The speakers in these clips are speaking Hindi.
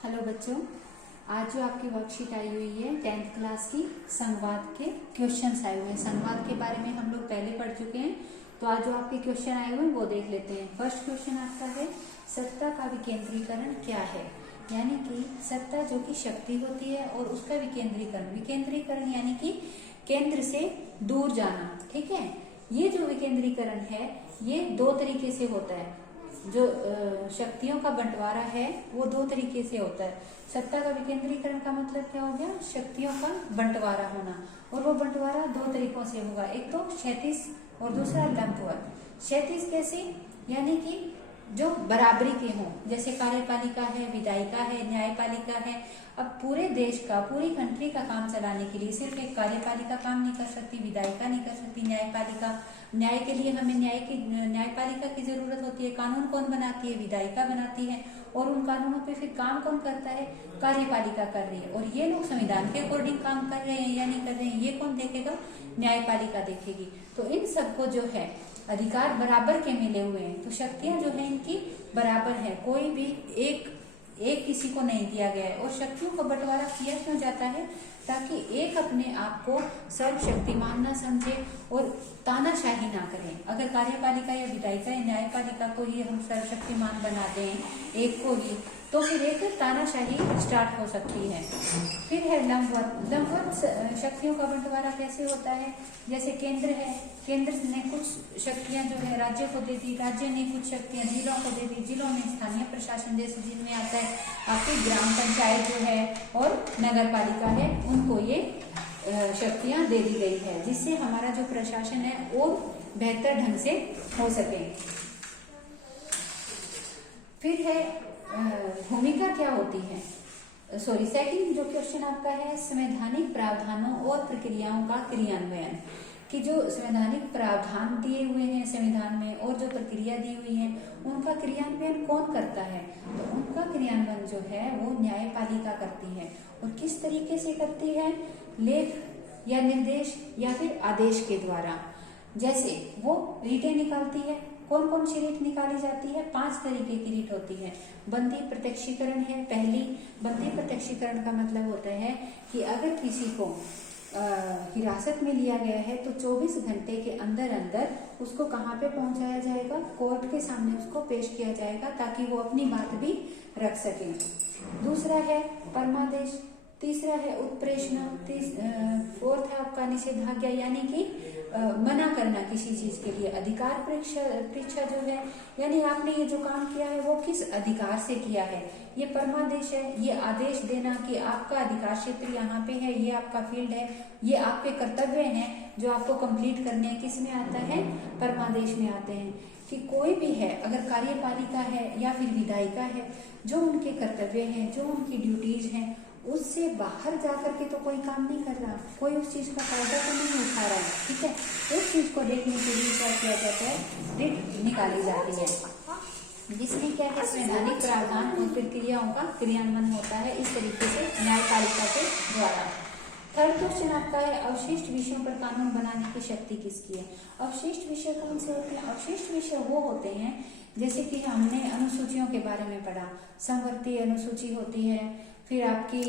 हेलो बच्चों, आज जो आपकी वर्कशीट आई हुई है 10th क्लास की संवाद के क्वेश्चंस आए हुए हैं। संवाद के बारे में हम लोग पहले पढ़ चुके हैं, तो आज जो आपके क्वेश्चन आए हुए हैं वो देख लेते हैं। फर्स्ट क्वेश्चन आपका है, सत्ता का विकेंद्रीकरण क्या है। यानी कि सत्ता जो कि शक्ति होती है और उसका विकेंद्रीकरण। विकेंद्रीकरण यानी कि केंद्र से दूर जाना। ठीक है, ये जो विकेंद्रीकरण है ये दो तरीके से होता है। जो शक्तियों का बंटवारा है वो दो तरीके से होता है। सत्ता का विकेंद्रीकरण का मतलब क्या हो गया, शक्तियों का बंटवारा होना, और वो बंटवारा दो तरीकों से होगा, एक तो क्षैतिज और दूसरा लंबवत। क्षैतिज कैसे, यानी कि जो बराबरी के हों, जैसे कार्यपालिका है, विधायिका है, न्यायपालिका है। अब पूरे देश का, पूरी कंट्री का काम चलाने के लिए सिर्फ एक कार्यपालिका काम नहीं कर सकती, विधायिका नहीं कर सकती, न्यायपालिका। न्याय के लिए हमें न्यायपालिका की जरूरत होती है। कानून कौन बनाती है, विधायिका बनाती है, और उन कानूनों पे फिर काम कौन करता है, कार्यपालिका कर रही है। और ये लोग संविधान के अकॉर्डिंग काम कर रहे हैं या नहीं कर रहे हैं, ये कौन देखेगा, न्यायपालिका देखेगी। तो इन सबको जो है अधिकार बराबर के मिले हुए हैं, तो शक्तियां जो है इनकी बराबर है, कोई भी एक किसी को नहीं दिया गया है। और शक्तियों का बंटवारा किया क्यों जाता है, ताकि एक अपने आप को सर्वशक्तिमान ना समझे और तानाशाही ना करें। अगर कार्यपालिका या विधायिका या न्यायपालिका को ही हम सर्वशक्तिमान बना दें एक को ही, तो फिर एक तानाशाही स्टार्ट हो सकती है। फिर है लंबवत। लंबवत शक्तियों का बंटवारा कैसे होता है, जैसे केंद्र है, केंद्र ने कुछ शक्तियां जो है राज्य को दे दी, राज्य ने कुछ शक्तियां जिलों को दे दी, जिलों में स्थानीय प्रशासन जैसे जिनमें आता है आपकी ग्राम पंचायत जो है और नगर पालिका है, उनको ये शक्तियां दे दी गई है, जिससे हमारा जो प्रशासन है और बेहतर ढंग से हो सके। फिर है भूमिका क्या होती है, सेकंड जो क्वेश्चन आपका है, संवैधानिक प्रावधानों और प्रक्रियाओं का क्रियान्वयन। कि जो संवैधानिक प्रावधान दिए हुए हैं संविधान में और जो प्रक्रिया दी हुई है उनका क्रियान्वयन कौन करता है, तो उनका क्रियान्वयन जो है वो न्यायपालिका करती है। और किस तरीके से करती है, लेख या निर्देश या फिर आदेश के द्वारा। जैसे वो रीटें निकालती है, कौन कौन सी रीट निकाली जाती है, 5 तरीके की रीट होती है। बंदी प्रत्यक्षीकरण है पहली। बंदी प्रत्यक्षीकरण का मतलब होता है कि अगर किसी को हिरासत में लिया गया है तो 24 घंटे के अंदर अंदर उसको कहाँ पे पहुंचाया जाएगा, कोर्ट के सामने उसको पेश किया जाएगा, ताकि वो अपनी बात भी रख सके। दूसरा है परमादेश। तीसरा है उत्प्रेषण। फोर्थ है आपका निषेधाज्ञा, यानी कि मना करना किसी चीज के लिए। अधिकार परीक्षा जो है, यानी आपने ये जो काम किया है वो किस अधिकार से किया है, ये परमादेश है। ये आदेश देना कि आपका अधिकार क्षेत्र यहाँ पे है, ये आपका फील्ड है, ये आपके कर्तव्य हैं जो आपको कंप्लीट करने हैं, किस में आता है, परमादेश में आते हैं। कि कोई भी है, अगर कार्यपालिका है या फिर विधायिका है, जो उनके कर्तव्य हैं, जो उनकी ड्यूटीज हैं, उससे बाहर जाकर के तो कोई काम नहीं कर रहा, कोई उस चीज का फायदा तो नहीं उठा रहा है। ठीक है, उस चीज को देखने के लिए क्या किया जाता है, रिट निकाली जाती है, जिसमें क्या है, संवैधानिक प्रावधान और प्रक्रियाओं का क्रियान्वयन होता है इस तरीके से न्यायपालिका के द्वारा। थर्ड क्वेश्चन आपका है, अवशिष्ट विषयों पर कानून बनाने की शक्ति किसकी है। अवशिष्ट विषय कौन से होते हैं, अवशिष्ट विषय वो होते हैं जैसे कि हमने अनुसूचियों के बारे में पढ़ा, समवर्ती अनुसूची होती है, फिर आपकी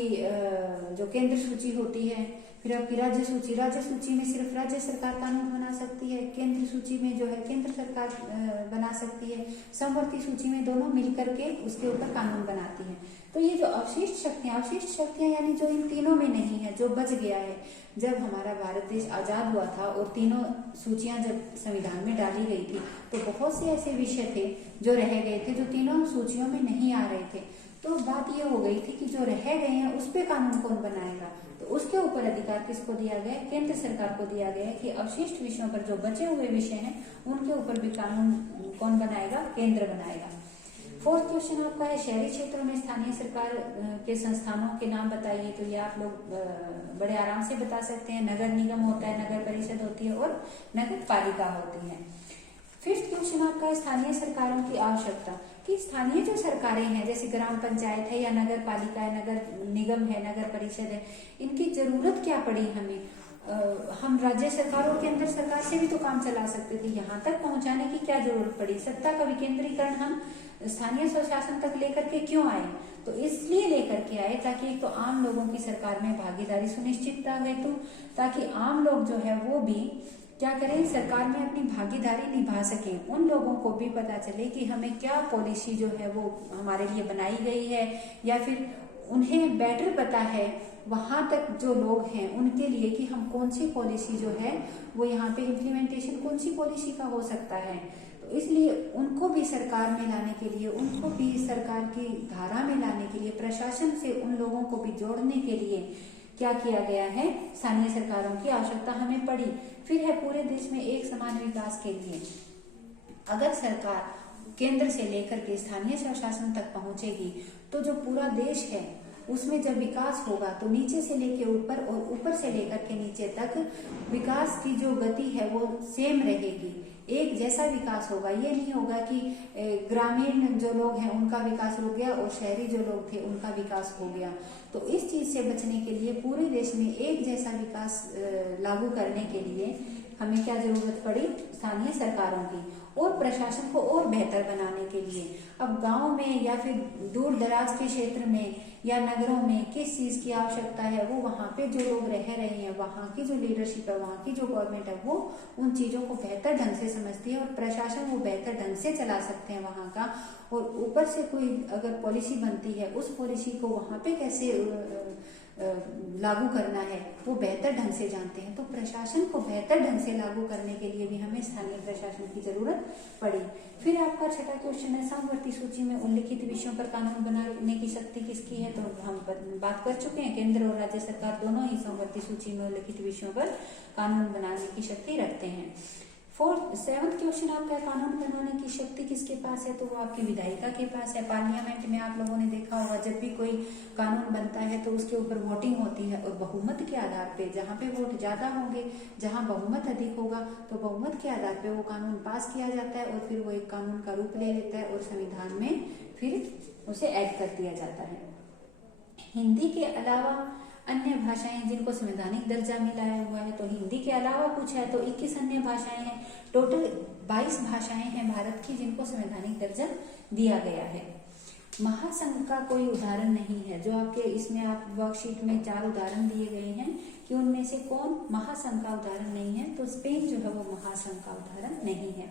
जो केंद्र सूची होती है, फिर आपकी राज्य सूची। राज्य सूची में सिर्फ राज्य सरकार कानून बना सकती है, केंद्र सूची में जो है केंद्र सरकार बना सकती है, समवर्ती सूची में दोनों मिलकर के उसके ऊपर कानून बनाती है। तो ये जो अवशिष्ट शक्तियां यानी जो इन तीनों में नहीं है, जो बच गया है। जब हमारा भारत देश आजाद हुआ था और तीनों सूचियां जब संविधान में डाली गई थी, तो बहुत से ऐसे विषय थे जो रह गए थे, जो तीनों सूचियों में नहीं आ रहे थे। तो बात ये हो गई थी कि जो रह गए हैं उस पे कानून कौन बनाएगा, तो उसके ऊपर अधिकार किसको दिया गया, केंद्र सरकार को दिया गया है कि अवशिष्ट विषयों पर जो बचे हुए विषय हैं उनके ऊपर भी कानून कौन बनाएगा, केंद्र बनाएगा। फोर्थ क्वेश्चन आपका है, शहरी क्षेत्रों में स्थानीय सरकार के संस्थानों के नाम बताइए। तो ये आप लोग बड़े आराम से बता सकते हैं, नगर निगम होता है, नगर परिषद होती है और नगर पालिका होती है। फिफ्थ क्वेश्चन आपका है, स्थानीय सरकारों की आवश्यकता। कि स्थानीय जो सरकारें हैं, जैसे ग्राम पंचायत है या नगर पालिका है, नगर निगम है, नगर परिषद है, इनकी जरूरत क्या पड़ी हमें। हम राज्य सरकार और केंद्र सरकार से भी तो काम चला सकते थे, यहाँ तक पहुंचाने की क्या जरूरत पड़ी। सत्ता का विकेंद्रीकरण हम स्थानीय स्वशासन तक लेकर के क्यों आए? तो इसलिए लेकर के आए ताकि एक तो आम लोगों की सरकार में भागीदारी सुनिश्चितता हेतु, ताकि आम लोग जो है वो भी क्या करें, सरकार में अपनी भागीदारी निभा सकें। उन लोगों को भी पता चले कि हमें क्या पॉलिसी जो है वो हमारे लिए बनाई गई है, या फिर उन्हें बेटर पता है वहां तक जो लोग हैं उनके लिए कि हम कौन सी पॉलिसी जो है वो यहाँ पे इम्प्लीमेंटेशन कौन सी पॉलिसी का हो सकता है। तो इसलिए उनको भी सरकार में लाने के लिए, उनको भी सरकार की धारा में लाने के लिए, प्रशासन से उन लोगों को भी जोड़ने के लिए क्या किया गया है, स्थानीय सरकारों की आवश्यकता हमें पड़ी। फिर है पूरे देश में एक समान विकास के लिए। अगर सरकार केंद्र से लेकर के स्थानीय स्वशासन तक पहुंचेगी तो जो पूरा देश है उसमें जब विकास होगा तो नीचे से लेकर ऊपर और ऊपर से लेकर के नीचे तक विकास की जो गति है वो सेम रहेगी, एक जैसा विकास होगा। ये नहीं होगा कि ग्रामीण जो लोग हैं उनका विकास रुक गया और शहरी जो लोग थे उनका विकास हो गया। तो इस चीज से बचने के लिए पूरे देश में एक जैसा विकास लागू करने के लिए हमें क्या जरूरत पड़ी, स्थानीय सरकारों की, और प्रशासन को और बेहतर बनाने के लिए। अब गांव में या फिर दूर दराज के क्षेत्र में या नगरों में किस चीज की आवश्यकता है, वो वहां पे जो लोग रह रहे हैं, वहां की जो लीडरशिप है, वहां की जो गवर्नमेंट है, वो उन चीजों को बेहतर ढंग से समझती है और प्रशासन वो बेहतर ढंग से चला सकते हैं वहां का। और ऊपर से कोई अगर पॉलिसी बनती है उस पॉलिसी को वहां पे कैसे लागू करना है वो बेहतर ढंग से जानते हैं। तो प्रशासन को बेहतर ढंग से लागू करने के लिए भी हमें स्थानीय प्रशासन की जरूरत पड़ी। फिर आपका छठा क्वेश्चन है, समवर्ती सूची में उल्लिखित विषयों पर कानून बनाने की शक्ति किसकी है? तो हम बात कर चुके हैं, केंद्र और राज्य सरकार दोनों ही समवर्ती सूची में उल्लिखित विषयों पर कानून बनाने की शक्ति रखते हैं। 7th क्वेश्चन आपका कानून बनाने की शक्ति किसके पास है? तो वो आपकी विधायिका के पास है। पार्लियामेंट में आप लोगों ने देखा होगा जब भी कोई कानून बनता है तो उसके ऊपर वोटिंग होती है और बहुमत के आधार पे, जहाँ पे वोट ज्यादा होंगे, जहाँ बहुमत अधिक होगा, तो बहुमत के आधार पे वो कानून पास किया जाता है और फिर वो एक कानून का रूप ले लेता है और संविधान में फिर उसे ऐड कर दिया जाता है। हिंदी के अलावा अन्य भाषाएं जिनको संवैधानिक दर्जा मिला हुआ है, तो हिंदी के अलावा पूछा है तो 21 अन्य भाषाएं हैं। टोटल 22 भाषाएं हैं भारत की जिनको संवैधानिक दर्जा दिया गया है। महासंघ का कोई उदाहरण नहीं है, जो आपके इसमें आप वर्कशीट में 4 उदाहरण दिए गए हैं कि उनमें से कौन महासंघ का उदाहरण नहीं है, तो स्पेन जो है वो महासंघ का उदाहरण नहीं है।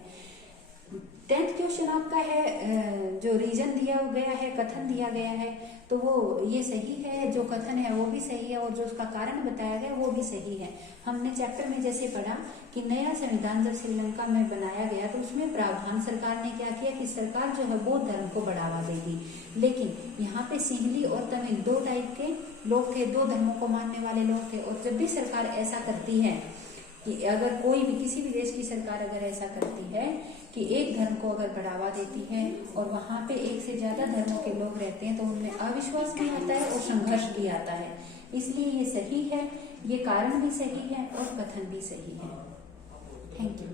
10th क्वेश्चन आपका है, जो रीजन दिया गया है, कथन दिया गया है, तो वो ये सही है, जो कथन है वो भी सही है और जो उसका कारण बताया गया वो भी सही है। हमने चैप्टर में जैसे पढ़ा कि नया संविधान जब श्रीलंका में बनाया गया तो उसमें प्रावधान सरकार ने क्या किया कि सरकार जो है बौद्ध धर्म को बढ़ावा देगी, लेकिन यहाँ पे सिंहली और तमिल 2 टाइप के लोग थे, 2 धर्मों को मानने वाले लोग थे। और जब भी सरकार ऐसा करती है कि अगर कोई भी किसी भी देश की सरकार अगर ऐसा करती है कि एक धर्म को अगर बढ़ावा देती है और वहां पे एक से ज्यादा धर्मों के लोग रहते हैं तो उनमें अविश्वास भी आता है और संघर्ष भी आता है। इसलिए ये सही है, ये कारण भी सही है और कथन भी सही है। Thank you.